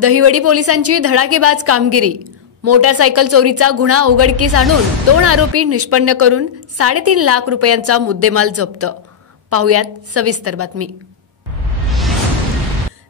दहिवडी पोलिसांची धडाकेबाज कामगिरी। मोटारसायकल चोरीचा गुन्हा उघडकीस आणून 2 आरोपी निष्पन्न करून 3.5 लाख रुपयांचा मुद्देमाल जप्त। पाहुयात सविस्तर बातमी।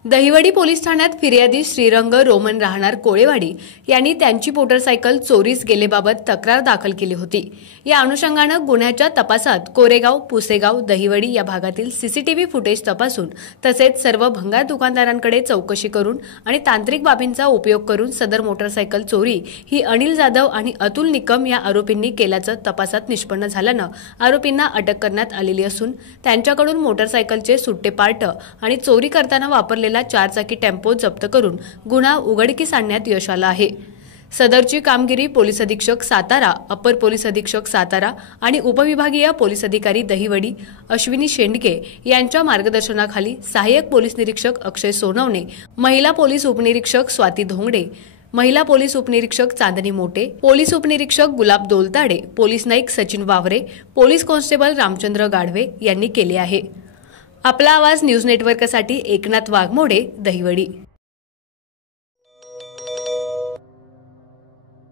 दहिवडी पोलीस ठाण्यात फिर्यादी श्रीरंग रोमन राहणार कोळेवाडी यांनी त्यांची मोटारसायकल चोरीस गेलेबाबत तक्रार दाखल केली होती। या अनुषंगाने गुन्ह्याच्या तपासात कोरेगाव, पुसेगाव, दहिवडी या भागातील सीसीटीव्ही फुटेज तपासून तसेच सर्व भंगार दुकानदारांकडे चौकशी करून आणि तांत्रिक बाबींचा उपयोग करून सदर मोटारसायकल चोरी ही अनिल जाधव आणि अतुल निकम या आरोपींनी केल्याचं तपासात निष्पन्न झाल्यानं आरोपींना अटक करण्यात आलेली असून त्यांच्याकडून मोटारसायकलचे सुट्टे पार्ट आणि चोरी करताना वापरलेला 4-चाकी टेम्पो जप्त करून गुन्हा उघडकीस आणण्यात यश आलं आहे। सदरची कामगिरी पोलीस अधीक्षक सातारा, अपर पोलीस अधीक्षक सातारा आणि उपविभागीय पोलीस अधिकारी दहिवडी अश्विनी शेंडके यांच्या मार्गदर्शनाखाली सहाय्यक पोलीस निरीक्षक अक्षय सोनवणे, महिला पोलीस उपनिरीक्षक स्वाती धोंगडे, महिला पोलीस उपनिरीक्षक चांदनी मोटे, पोलीस उपनिरीक्षक गुलाब दोलताडे, पोलीस नाईक सचिन वावरे, पोलीस कॉन्स्टेबल रामचंद्र गाढवे यांनी केले आहे। आपला आवाज न्यूज नेटवर्कसाठी एकनाथ वाघमोडे, दहिवडी।